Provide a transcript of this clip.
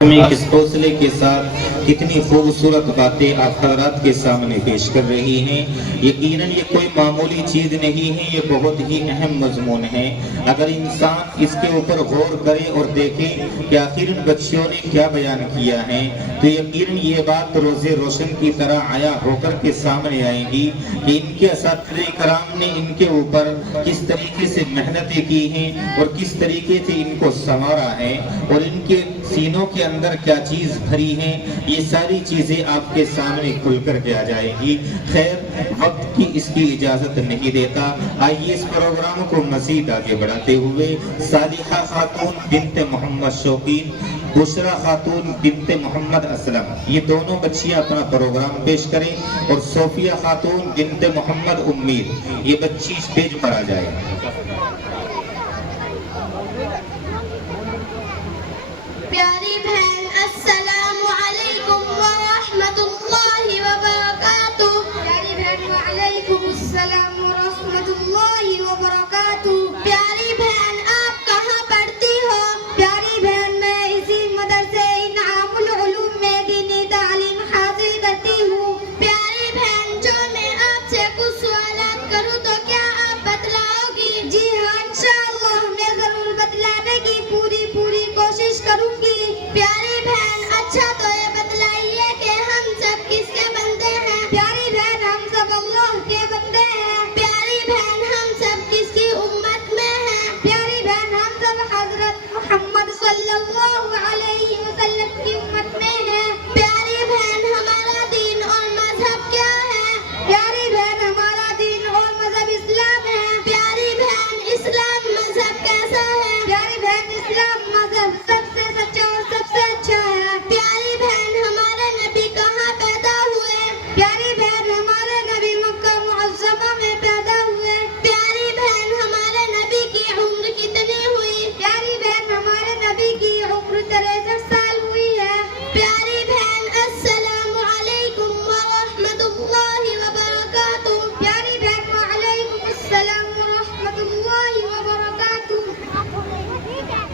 میں کس حوصلے کے ساتھ کتنی خوبصورت باتیں آپ حضرات کے سامنے پیش کر رہی ہیں۔ یقیناً یہ کوئی معمولی چیز نہیں ہے، یہ بہت ہی اہم مضمون ہے۔ اگر انسان اس کے اوپر غور کرے اور دیکھے کہ آخر ان بچیوں نے کیا بیان کیا ہے تو یقیناً یہ بات روز روشن کی طرح عیاں ہو کر کے سامنے آئے گی کہ ان کے اساتذہ کرام نے ان کے اوپر کس طریقے سے محنتیں کی ہیں اور کس طریقے سے ان کو سنوارا ہے اور ان کے سینوں کے اندر کیا چیز بھری ہے، یہ ساری چیزیں آپ کے سامنے کھل کر کے آ جائے گی۔ خیر، وقت کی اس کی اجازت نہیں دیتا، آئیے اس پروگرام کو مزید آگے بڑھاتے ہوئے صالحہ خاتون بنت محمد شوقین، بشرا خاتون بنت محمد اسلم، یہ دونوں بچیاں اپنا پروگرام پیش کریں، اور صوفیہ خاتون بنت محمد امید، یہ بچی اسٹیج پر آ جائے۔ پیاری بہن، السلام علیکم ورحمۃ اللہ وبرکاتہ۔ پیاری بہن، وعلیکم السلام ورحمۃ اللہ وبرکاتہ۔